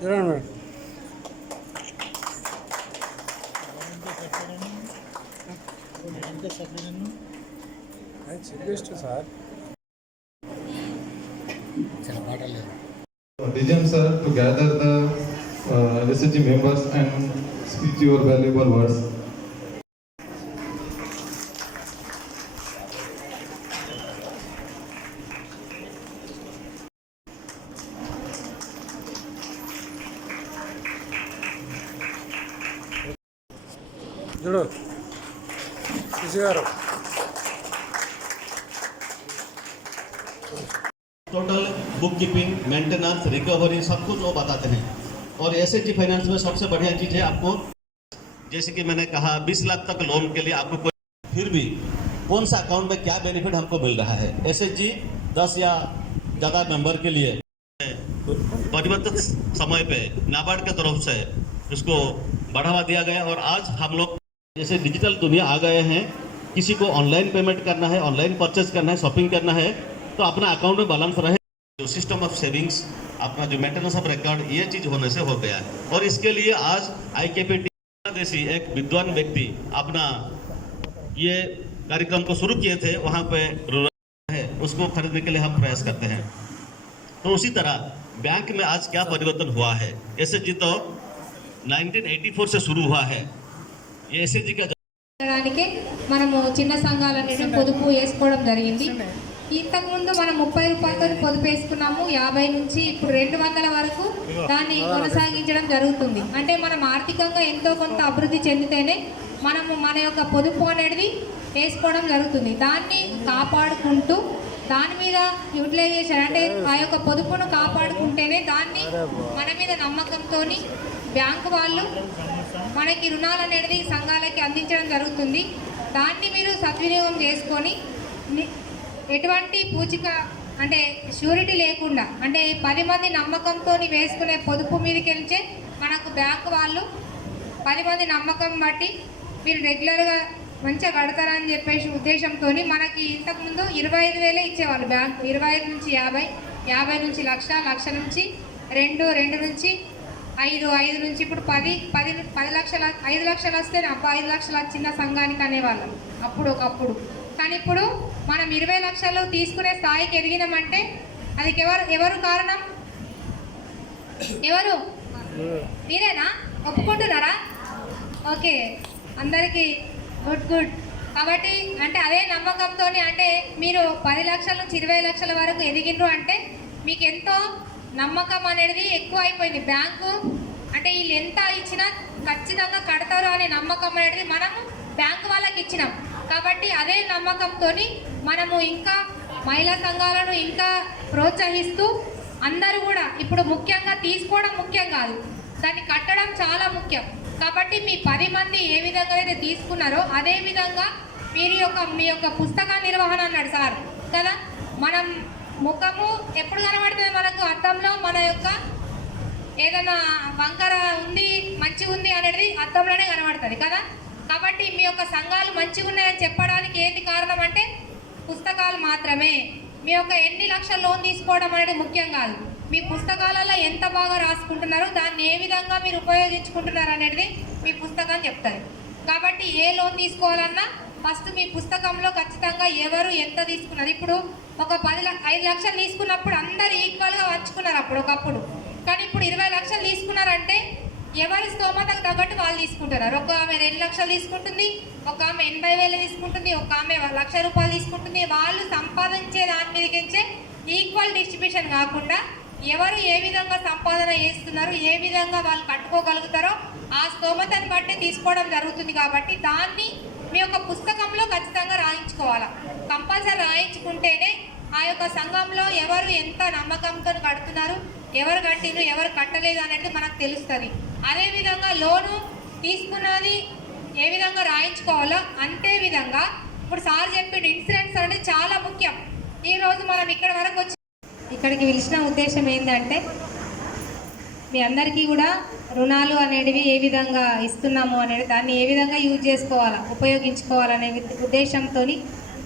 చూడండి madam చెప్పేస్తు sir design sir together the uh, SHG members and speak your valuable words. చూడు Shashi garu total book keeping maintenance recovery सब कुछ वो बताते हैं और एस फाइनेंस में सबसे बढ़िया चीज़ है आपको, जैसे कि मैंने कहा 20 लाख तक लोन के लिए आपको कोई फिर भी कौन सा अकाउंट में क्या बेनिफिट हमको मिल रहा है? एस एच जी दस या ज़्यादा मेंबर के लिए। परिवर्तित समय पे, नाबार्ड के तरफ़ से इसको बढ़ावा दिया गया और आज हम लोग जैसे डिजिटल दुनिया आ गए हैं, किसी को ऑनलाइन पेमेंट करना है ऑनलाइन परचेज करना है शॉपिंग करना है तो अपना अकाउंट में बैलेंस रहे। सिस्टम ऑफ़ सेविंग्स अपना जो मेंटेनेंस ऑफ रिकॉर्ड ये चीज होने से हो गया है और इसके लिए आज आई के पी जैसी एक विद्वान व्यक्ति अपना ये कार्यक्रम को शुरू किए थे वहाँ पे रूरल है उसको खरीदने के लिए हम प्रयास करते हैं तो उसी तरह बैंक में आज क्या परिवर्तन हुआ है एस तो 1984 से शुरू हुआ है ये एस का చేయడానికే మనము చిన్న సంఘాలన్నిటి పొదుపు వేసుకోవడం జరిగింది ఇంతకుముందు మనం ముప్పై రూపాయలతో పొదుపు వేసుకున్నాము యాభై నుంచి ఇప్పుడు రెండు వందల వరకు దాన్ని కొనసాగించడం జరుగుతుంది. అంటే మనం ఆర్థికంగా ఎంతో కొంత అభివృద్ధి చెందితేనే మనము మన యొక్క పొదుపు అనేది వేసుకోవడం జరుగుతుంది. దాన్ని కాపాడుకుంటూ దాని మీద యూటిలైజేషన్ అంటే ఆ యొక్క పొదుపును కాపాడుకుంటేనే దాన్ని మన మీద నమ్మకంతో బ్యాంకు వాళ్ళు మనకి రుణాలు అనేది సంఘాలకి అందించడం జరుగుతుంది. దాన్ని మీరు సద్వినియోగం చేసుకొని ఎటువంటి పూచిక అంటే షూరిటీ లేకుండా అంటే పది మంది నమ్మకంతో వేసుకునే పొదుపు మీదకి వెళ్తే మనకు బ్యాంకు వాళ్ళు పది మంది నమ్మకం బట్టి మీరు రెగ్యులర్గా మంచిగా కడతారని చెప్పేసి ఉద్దేశంతో మనకి ఇంతకుముందు ఇరవై ఐదు వేలే ఇచ్చేవాళ్ళు బ్యాంకు. ఇరవై ఐదు నుంచి యాభై యాభై నుంచి లక్ష లక్ష నుంచి రెండు రెండు నుంచి ఐదు ఐదు నుంచి ఇప్పుడు పది పది పది లక్షల ఐదు లక్షలు వస్తే అబ్బా ఐదు లక్షల చిన్న సంఘానికి అనేవాళ్ళం. అప్పుడు ఒకప్పుడు. కానీ ఇప్పుడు మనం ఇరవై లక్షలు తీసుకునే స్థాయికి ఎదిగినామంటే అది ఎవరు ఎవరు కారణం? ఎవరు? మీరేనా? ఒప్పుకుంటున్నారా? ఓకే. అందరికీ గుడ్ గుడ్. కాబట్టి అంటే అదే నమ్మకంతో అంటే మీరు పది లక్షల నుంచి ఇరవై లక్షల వరకు ఎదిగినరు అంటే మీకు ఎంతో నమ్మకం అనేది ఎక్కువ అయిపోయింది. బ్యాంకు అంటే వీళ్ళు ఎంత ఇచ్చినా ఖచ్చితంగా కడతారు అనే నమ్మకం అనేది మనము బ్యాంకు వాళ్ళకి ఇచ్చినాం. కాబట్టి అదే నమ్మకంతో మనము ఇంకా మహిళా సంఘాలను ఇంకా ప్రోత్సహిస్తూ అందరూ కూడా ఇప్పుడు ముఖ్యంగా తీసుకోవడం ముఖ్యం కాదు దాన్ని కట్టడం చాలా ముఖ్యం. కాబట్టి మీ పది మంది ఏ విధంగా అయితే తీసుకున్నారో అదే విధంగా మీరు యొక్క మీ యొక్క పుస్తక నిర్వహణ అన్నాడు సార్ కదా? మనం ముఖము ఎప్పుడు కనబడుతుంది మనకు? అర్థంలో మన యొక్క ఏదైనా వంకర ఉంది మంచి ఉంది అనేది అర్థంలోనే కనబడుతుంది కదా? కాబట్టి మీ యొక్క సంఘాలు మంచిగా ఉన్నాయని చెప్పడానికి ఏంటి కారణం అంటే పుస్తకాలు మాత్రమే. మీ యొక్క ఎన్ని లక్షల లోన్ తీసుకోవడం అనేది ముఖ్యం కాదు. మీ పుస్తకాలలో ఎంత బాగా రాసుకుంటున్నారో దాన్ని ఏ విధంగా మీరు ఉపయోగించుకుంటున్నారు అనేది మీ పుస్తకం చెప్తుంది. కాబట్టి ఏ లోన్ తీసుకోవాలన్నా ఫస్ట్ మీ పుస్తకంలో ఖచ్చితంగా ఎవరు ఎంత తీసుకున్నారు? ఇప్పుడు ఒక పది లక్ష ఐదు లక్షలు తీసుకున్నప్పుడు అందరు ఈక్వల్గా పంచుకున్నారు అప్పుడు ఒకప్పుడు. కానీ ఇప్పుడు ఇరవై లక్షలు తీసుకున్నారంటే ఎవరి స్తోమతకు తగ్గట్టు వాళ్ళు తీసుకుంటున్నారు. ఒక ఆమె రెండు లక్షలు తీసుకుంటుంది ఒక ఆమె ఎనభై వేలు తీసుకుంటుంది ఒక ఆమె లక్ష రూపాయలు తీసుకుంటుంది. వాళ్ళు సంపాదించే దాని మీదకించే ఈక్వల్ డిస్ట్రిబ్యూషన్ కాకుండా ఎవరు ఏ విధంగా సంపాదన చేస్తున్నారు ఏ విధంగా వాళ్ళు కట్టుకోగలుగుతారో ఆ స్తోమతని బట్టి తీసుకోవడం జరుగుతుంది కాబట్టి దాన్ని మీ యొక్క పుస్తకంలో ఖచ్చితంగా రాయించుకోవాలా. కంపల్సరీ రాయించుకుంటేనే ఆ యొక్క సంఘంలో ఎవరు ఎంత నమ్మకంతో కడుతున్నారు ఎవరు కట్టిరు ఎవరు కట్టలేదు అనేది మనకు తెలుస్తుంది. అదేవిధంగా లోను తీసుకున్నది ఏ విధంగా రాయించుకోవాలో అంతే విధంగా ఇప్పుడు సార్ చెప్పిన ఇన్సూరెన్స్ అనేది చాలా ముఖ్యం. ఈ రోజు మనం ఇక్కడ వరకు వచ్చి ఇక్కడికి పిలిచిన ఉద్దేశం ఏంటంటే మీ అందరికీ కూడా రుణాలు అనేటివి ఏ విధంగా ఇస్తున్నాము అనేది దాన్ని ఏ విధంగా యూజ్ చేసుకోవాలా ఉపయోగించుకోవాలనే ఉద్దేశంతో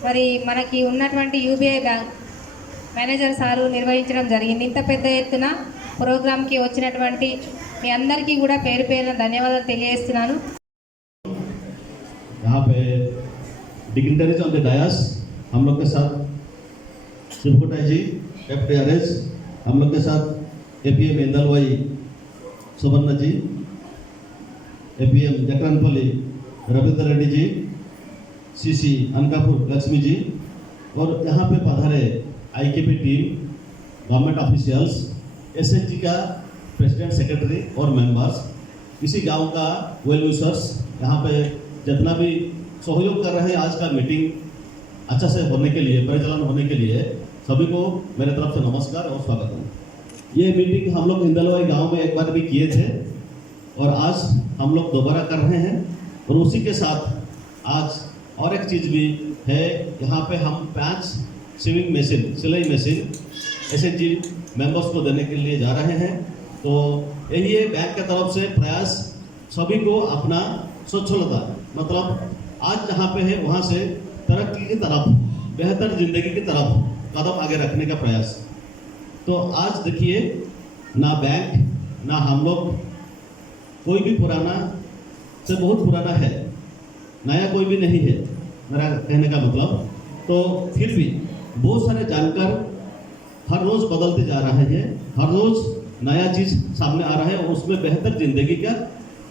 మరి మనకి ఉన్నటువంటి యూబీఐ బ్యాంక్ మేనేజర్ సారు నిర్వహించడం జరిగింది. ఇంత పెద్ద ఎత్తున ప్రోగ్రామ్కి వచ్చినటువంటి మీ అందరికీ కూడా పేరు పేరున ధన్యవాదాలు తెలియజేస్తున్నాను यहाँ पे डिग्निटरीज ऑन द डायस हम लोग के साथ Shivakuta ji F T R S हम लोग के साथ A P M Indalwai Suvarna ji A P M Jakaranpalli Ravindra Reddy ji C C Ankapur Lakshmi ji और यहाँ पे पधारे I K P team government officials S H G का president secretary और मेंबर्स इसी गाँव का वेल विशर्स यहाँ पे जितना भी सहयोग कर रहे हैं आज का मीटिंग अच्छा से होने के लिए, परिचालन होने के लिए, सभी को मेरे तरफ़ से नमस्कार और स्वागत है। ये मीटिंग हम लोग इंदलवाई गाँव में एक बार भी किए थे और आज हम लोग दोबारा कर रहे हैं और उसी के साथ आज और एक चीज़ भी है, यहाँ पे हम पाँच स्विमिंग मशीन सिलाई मशीन एस जी मेंबर्स को देने के लिए जा रहे हैं। तो यही है बैंक की तरफ़ से प्रयास सभी को अपना स्वच्छलता मतलब आज जहाँ पे है, वहाँ से तरक्की की तरफ़, बेहतर ज़िंदगी की तरफ़ कदम आगे रखने का प्रयास। तो आज देखिए, ना बैंक ना हम लोग, कोई भी पुराना से बहुत पुराना है, नया कोई भी नहीं है, मेरा कहने का मतलब। तो फिर भी बहुत सारे जानकार हर रोज़ बदलते जा रहे हैं, हर रोज़ नया चीज़ सामने आ रहा है और उसमें बेहतर ज़िंदगी का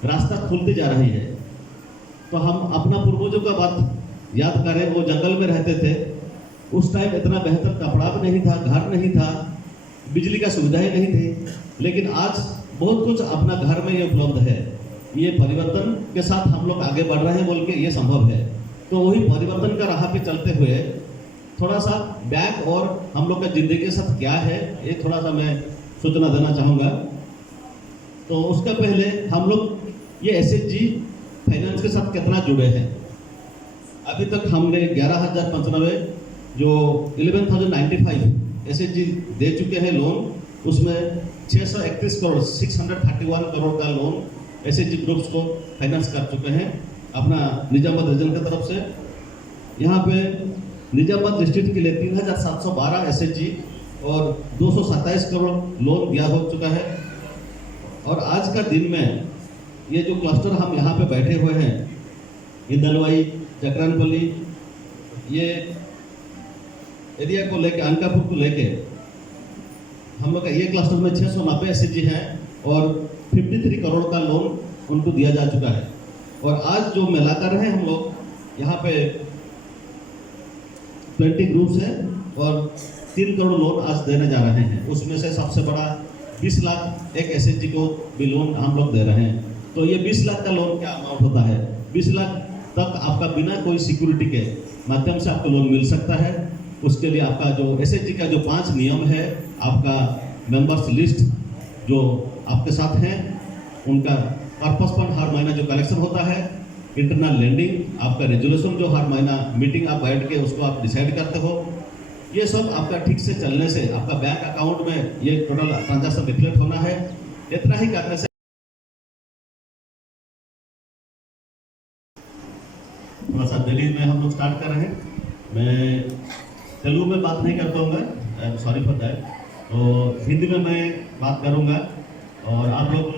रास्ता खुलती जा रही है। तो हम अपना पूर्वजों का बात याद करें, वो जंगल में रहते थे। उस टाइम इतना बेहतर कपड़ा भी नहीं था, घर नहीं था, बिजली का सुविधाएँ नहीं थी। लेकिन आज बहुत कुछ अपना घर में ये उपलब्ध है। ये परिवर्तन के साथ हम लोग आगे बढ़ रहे हैं बोल के ये संभव है। तो वही परिवर्तन का राह पे चलते हुए थोड़ा सा बैंक और हम लोग का ज़िंदगी के साथ क्या है, ये थोड़ा सा मैं सूचना देना चाहूँगा। तो उसका पहले हम लोग ये एस फाइनेंस के साथ कितना जुड़े हैं? अभी तक हमने ग्यारह हज़ार पंचानवे, जो eleven thousand ninety five S दे चुके हैं लोन उसमें छः सौ इकतीस crore six hundred thirty one crore का लोन एस ग्रुप्स को फाइनेंस कर चुके हैं, अपना निजामाबाद रीजन की तरफ़ से। यहाँ पे निजामाबाद डिस्ट्रिक्ट के लिए तीन हज़ार सात सौ बारह एस और दो सौ सत्ताईस करोड़ लोन दिया हो चुका है। और आज का दिन में ये जो क्लस्टर हम यहाँ पे बैठे हुए हैं इंदलवाई जकरानपल्ली ये एरिया को लेके अनकापुर को लेके, हम लोग का ये क्लस्टर में छः सौ नब्बे एस हैं और 53 करोड़ का लोन उनको दिया जा चुका है। और आज जो मेला कर रहे हैं हम लोग, यहाँ पे 20 ग्रुप्स हैं और तीन करोड़ लोन आज देने जा रहे हैं। उसमें से सबसे बड़ा 20 लाख एक एस को भी लोन हम लोग दे रहे हैं। तो ये 20 लाख का लोन क्या अमाउंट होता है? 20 लाख तक आपका बिना कोई सिक्योरिटी के माध्यम से आपको लोन मिल सकता है। उसके लिए आपका जो एस का जो पाँच नियम है, आपका मेंबर्स लिस्ट जो आपके साथ हैं, उनका पर्पस फंड हर महीना जो कलेक्शन होता है इंटरनल लैंडिंग आपका रेजुलेशन जो हर महीना मीटिंग आप बैठ के उसको आप डिसाइड करते हो। ये सब आपका ठीक से चलने से आपका बैंक अकाउंट में ये टोटल ट्रांजैक्शन रिफ्लेक्ट होना है। इतना ही करने से थोड़ा सा दिल्ली में हम लोग स्टार्ट कर रहे हैं। मैं तेलुगु में बात नहीं कर पाऊँगा सॉरी फॉर दैट तो हिंदी में मैं बात करूँगा और आप लोग